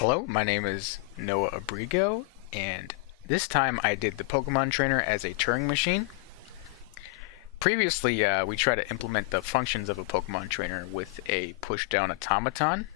Hello, my name is Noah Abrigo, and this time I did the Pokemon Trainer as a Turing machine. Previously, we tried to implement the functions of a Pokemon Trainer with a push-down automaton.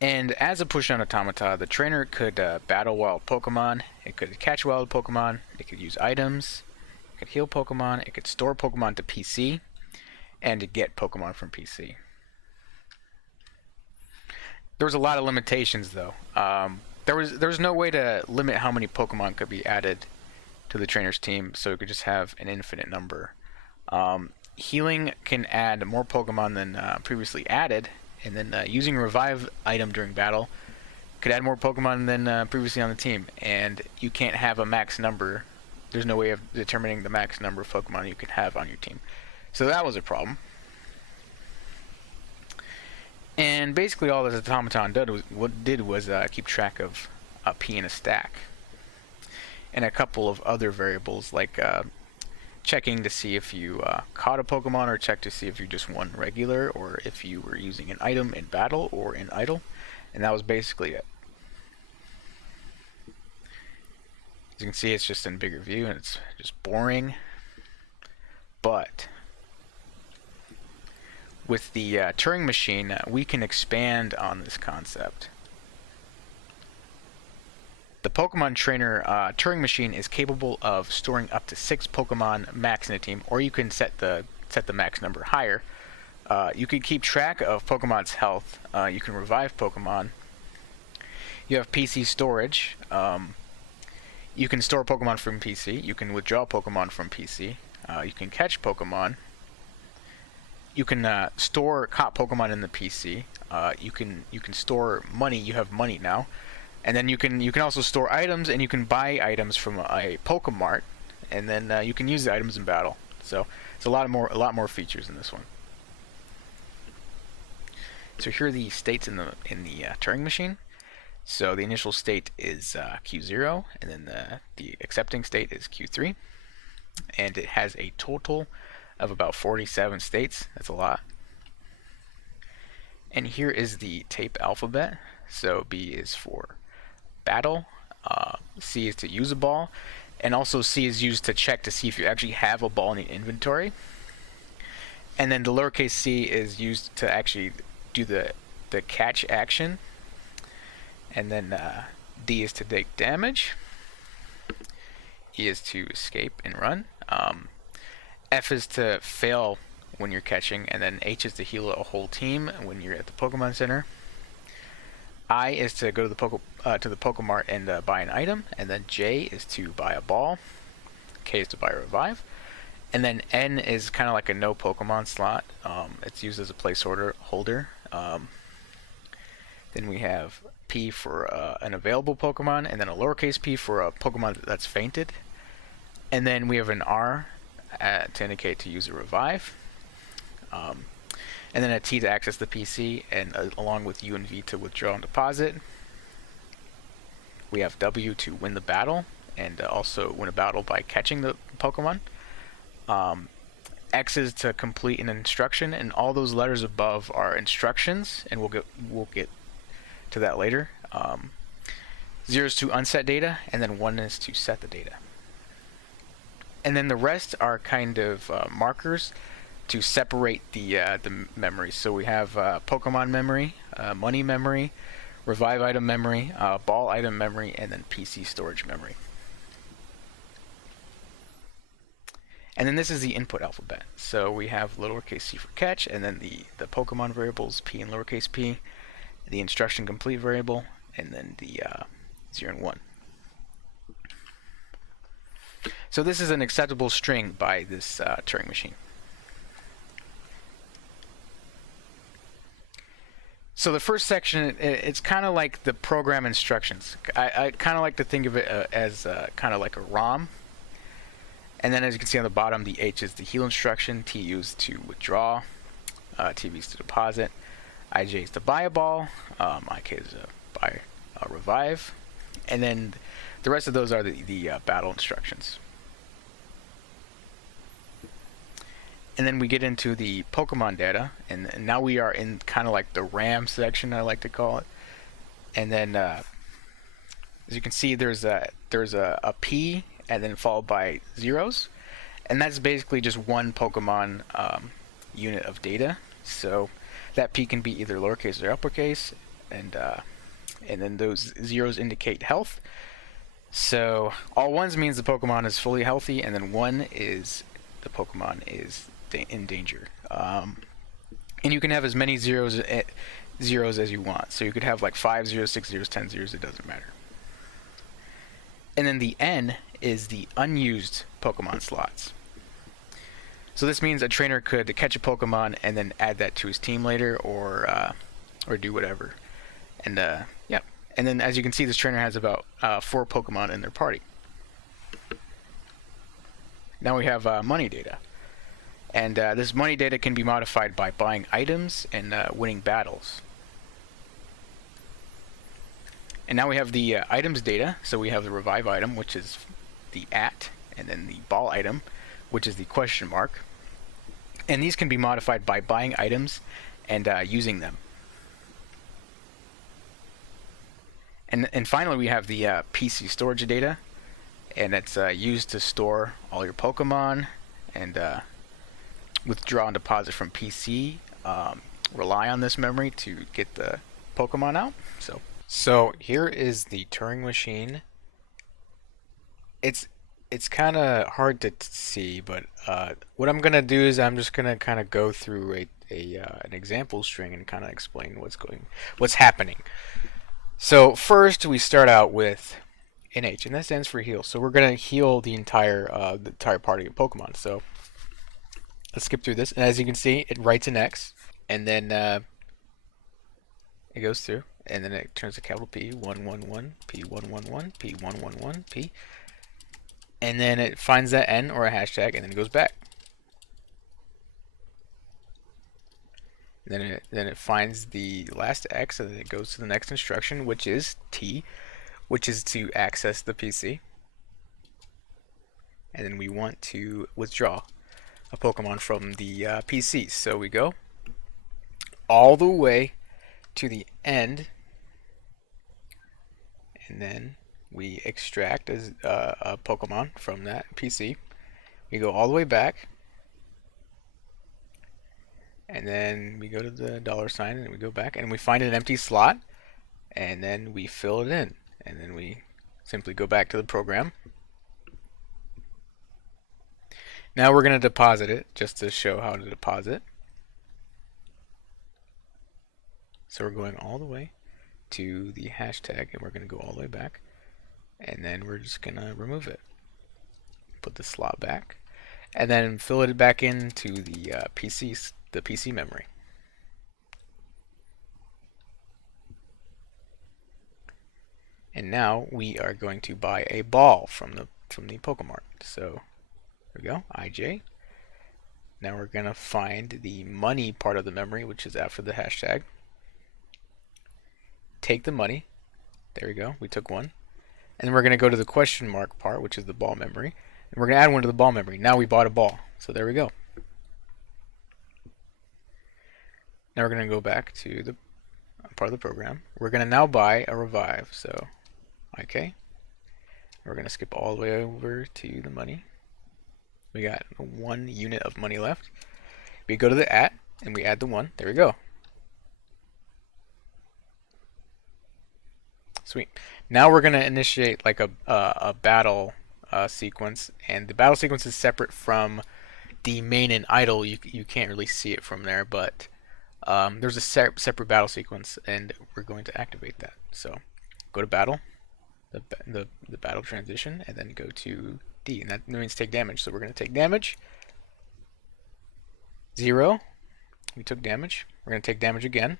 And as a push-down automaton, the trainer could battle wild Pokemon, it could catch wild Pokemon, it could use items, it could heal Pokemon, it could store Pokemon to PC, and to get Pokemon from PC. There was a lot of limitations though. There was no way to limit how many Pokemon could be added to the trainer's team, so it could just have an infinite number. Healing can add more Pokemon than previously added, and then using Revive item during battle could add more Pokemon than previously on the team. And you can't have a max number. There's no way of determining the max number of Pokemon you can have on your team. So that was a problem. And basically all this automaton did was keep track of a P in a stack. And a couple of other variables like checking to see if you caught a Pokemon, or check to see if you just won regular, or if you were using an item in battle or in idle. And that was basically it. As you can see, it's just in bigger view and it's just boring. But with the Turing machine, we can expand on this concept. The Pokemon Trainer Turing machine is capable of storing up to 6 Pokemon max in a team, or you can set the max number higher. You can keep track of Pokemon's health. You can revive Pokemon. You have PC storage. You can store Pokemon from PC. You can withdraw Pokemon from PC. You can catch Pokemon. You can store caught Pokemon in the PC. You can store money. You have money now, and then you can also store items, and you can buy items from a Pokemart, and then you can use the items in battle. So it's a lot more features in this one. So here are the states in the Turing machine. So the initial state is Q0, and then the accepting state is Q3, and it has a total of about 47 states. That's a lot. And here is the tape alphabet. So B is for battle, C is to use a ball, and also C is used to check to see if you actually have a ball in the inventory. And then the lowercase c is used to actually do the catch action. And then D is to take damage. E is to escape and run. F is to fail when you're catching, and then H is to heal a whole team when you're at the Pokemon Center. I is to go to the Pokemart and buy an item, and then J is to buy a ball. K is to buy a revive, and then N is kind of like a no Pokemon slot. It's used as a placeholder. Then we have P for an available Pokemon, and then a lowercase p for a Pokemon that's fainted, and then we have an R to indicate to use a revive, and then a T to access the PC, and along with U and V to withdraw and deposit. We have W to win the battle, and also win a battle by catching the Pokemon. X is to complete an instruction, and all those letters above are instructions, and we'll get to that later. 0 is to unset data, and then 1 is to set the data. And then the rest are kind of markers to separate the memories. So we have Pokemon memory, money memory, revive item memory, ball item memory, and then PC storage memory. And then this is the input alphabet. So we have lowercase c for catch, and then the Pokemon variables p and lowercase p, the instruction complete variable, and then the 0 and 1. So this is an acceptable string by this Turing machine. So the first section, it's kind of like the program instructions. I kind of like to think of it as kind of like a ROM. And then as you can see on the bottom, the H is the heal instruction, T used to withdraw, TV is to deposit, IJ is to buy a ball, IK is to buy a revive, and then the rest of those are the battle instructions. And then we get into the Pokemon data, and now we are in kind of like the RAM section, I like to call it. And then as you can see, there's a P and then followed by zeros, and that's basically just one Pokemon unit of data. So that P can be either lowercase or uppercase, and then those zeros indicate health. So all ones means the Pokemon is fully healthy, and then one is the Pokemon is in danger. And you can have as many zeros as you want. So you could have like 5 zeros, 6 zeros, 10 zeros. It doesn't matter. And then the N is the unused Pokemon slots. So this means a trainer could catch a Pokemon and then add that to his team later, or do whatever. And yeah. And then as you can see, this trainer has about 4 Pokemon in their party. Now we have money data. And this money data can be modified by buying items and winning battles. And now we have the items data. So we have the revive item, which is the @ and then the ball item, which is the question mark. And these can be modified by buying items and using them. And finally, we have the PC storage data, and it's used to store all your Pokemon and withdraw and deposit from PC. Rely on this memory to get the Pokemon out. So here is the Turing machine. It's kind of hard to see, but what I'm gonna do is I'm just gonna kind of go through an example string and kind of explain what's happening. So first we start out with NH, and that stands for heal. So we're gonna heal the entire party of Pokemon. So let's skip through this, and as you can see, it writes an X, and then it goes through, and then it turns to capital P 111 P 111 P 111 P, and then it finds that N or a hashtag, and then it goes back. Then it finds the last X, and then it goes to the next instruction, which is T, which is to access the PC. And then we want to withdraw a Pokemon from the PC. So we go all the way to the end, and then we extract a Pokemon from that PC. We go all the way back, and then we go to the $, and we go back, and we find an empty slot, and then we fill it in, and then we simply go back to the program. Now we're going to deposit it, just to show how to deposit. So we're going all the way to the hashtag, and we're going to go all the way back, and then we're just going to remove it. Put the slot back, and then fill it back into the PC memory. And now we are going to buy a ball from the Pokemart. So there we go, IJ. Now we're going to find the money part of the memory, which is after the hashtag. Take the money. There we go, we took one. And then we're going to go to the question mark part, which is the ball memory. And we're going to add one to the ball memory. Now we bought a ball. So there we go. Now we're going to go back to the part of the program. We're going to now buy a revive. So, okay. We're going to skip all the way over to the money. We got 1 unit of money left. We go to the @ and we add the 1. There we go. Sweet. Now we're going to initiate like a battle sequence, and the battle sequence is separate from the main and idle. You can't really see it from there, but there's a separate battle sequence, and we're going to activate that. So go to battle, the battle transition, and then go to D, and that means take damage. So we're going to take damage. 0. We took damage. We're going to take damage again.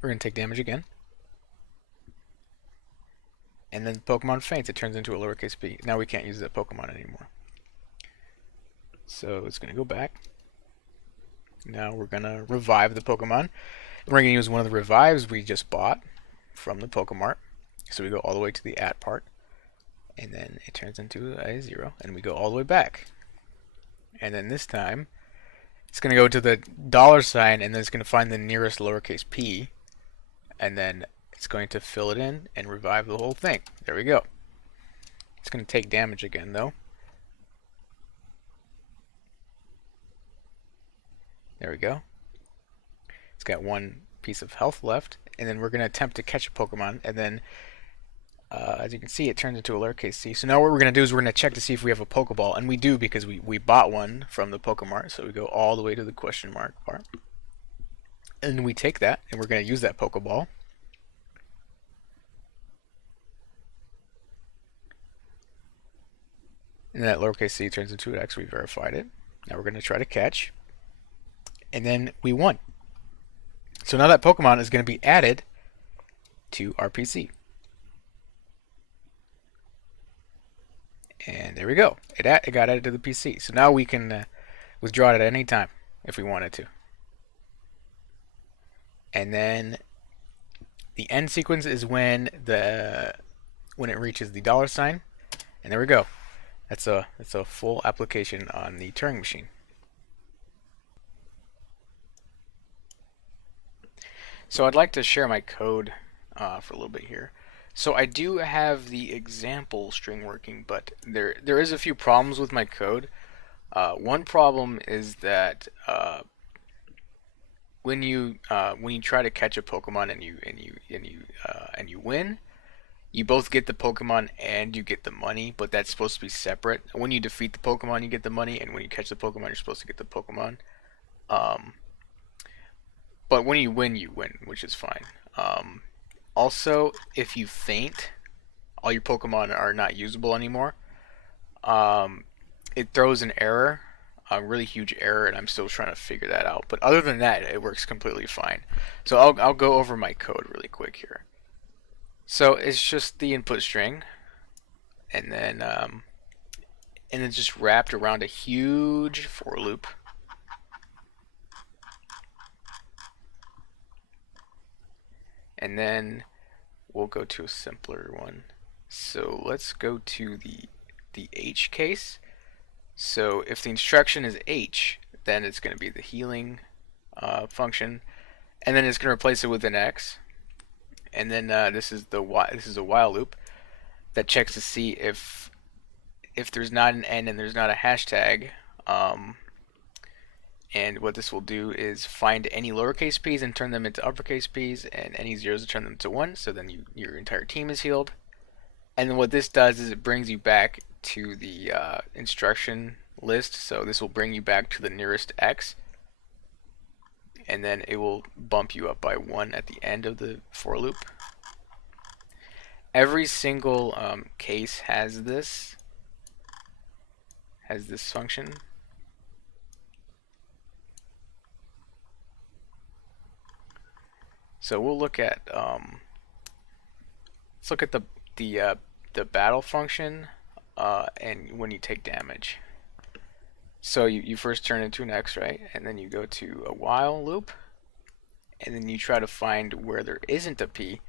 We're going to take damage again. And then Pokemon faints. It turns into a lowercase p. Now we can't use that Pokemon anymore. So it's going to go back. Now we're going to revive the Pokemon. And we're going to use one of the revives we just bought from the Pokemart. So we go all the way to the @ part. And then it turns into a 0. And we go all the way back. And then this time, it's going to go to the $, and then it's going to find the nearest lowercase p. and then it's going to fill it in and revive the whole thing. There we go. It's going to take damage again though. There we go. It's got one piece of health left, and then we're going to attempt to catch a Pokemon, and then as you can see, it turns into a lowercase c. So now what we're going to do is we're going to check to see if we have a Pokeball, and we do because we bought one from the Pokemart. So we go all the way to the question mark part, and we take that, and we're going to use that Pokeball. And that lowercase c turns into an x. We verified it. Now we're going to try to catch, and then we won. So now that Pokemon is going to be added to our PC. And there we go. It got added to the PC. So now we can withdraw it at any time if we wanted to. And then the end sequence is when it reaches the $sign. And there we go. That's a full application on the Turing machine. So I'd like to share my code for a little bit here. So I do have the example string working, but there is a few problems with my code. One problem is that when you try to catch a Pokemon and you win, you both get the Pokemon and you get the money, but that's supposed to be separate. When you defeat the Pokemon, you get the money, and when you catch the Pokemon, you're supposed to get the Pokemon. But when you win, which is fine. Also, if you faint, all your Pokemon are not usable anymore. It throws an error, a really huge error, and I'm still trying to figure that out. But other than that, it works completely fine. So I'll go over my code really quick here. So it's just the input string, and then just wrapped around a huge for loop. And then we'll go to a simpler one. So let's go to the H case. So if the instruction is H, then it's going to be the healing function, and then it's going to replace it with an X. And then this is a while loop that checks to see if there's not an N and there's not a hashtag. And what this will do is find any lowercase p's and turn them into uppercase p's, and any zeros to turn them to 1, so then your entire team is healed. And then what this does is it brings you back to the instruction list, so this will bring you back to the nearest X, and then it will bump you up by 1 at the end of the for loop. Every single case has this function. So we'll look at let's look at the battle function and when you take damage. So you first turn into an X, right? And then you go to a while loop, and then you try to find where there isn't a P.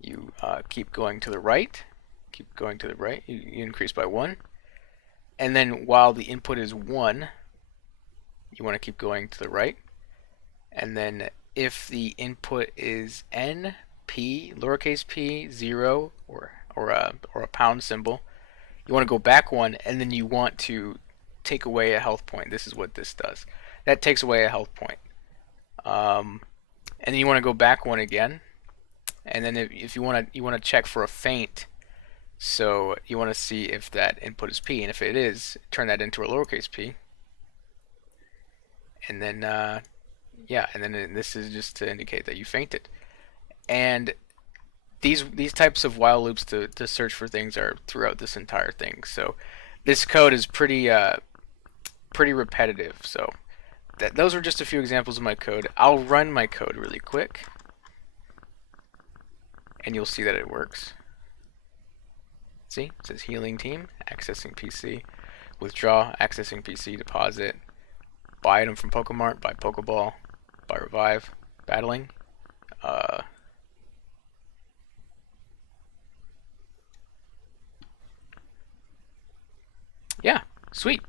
You keep going to the right, you increase by 1, and then while the input is 1, you want to keep going to the right, and then if the input is N, P, lowercase p, 0, or a pound symbol, you want to go back 1, and then you want to take away a health point. This is what this does. That takes away a health point. And then you want to go back 1 again, and then if you want to check for a feint, so you want to see if that input is P, and if it is, turn that into a lowercase p, and then yeah, and then this is just to indicate that you feinted. And these types of while loops to search for things are throughout this entire thing. So this code is pretty repetitive. So those are just a few examples of my code. I'll run my code really quick, and you'll see that it works. See, it says healing team, accessing PC, withdraw, accessing PC, deposit, buy item from Pokemart, buy Pokeball, buy revive, battling. Yeah, sweet.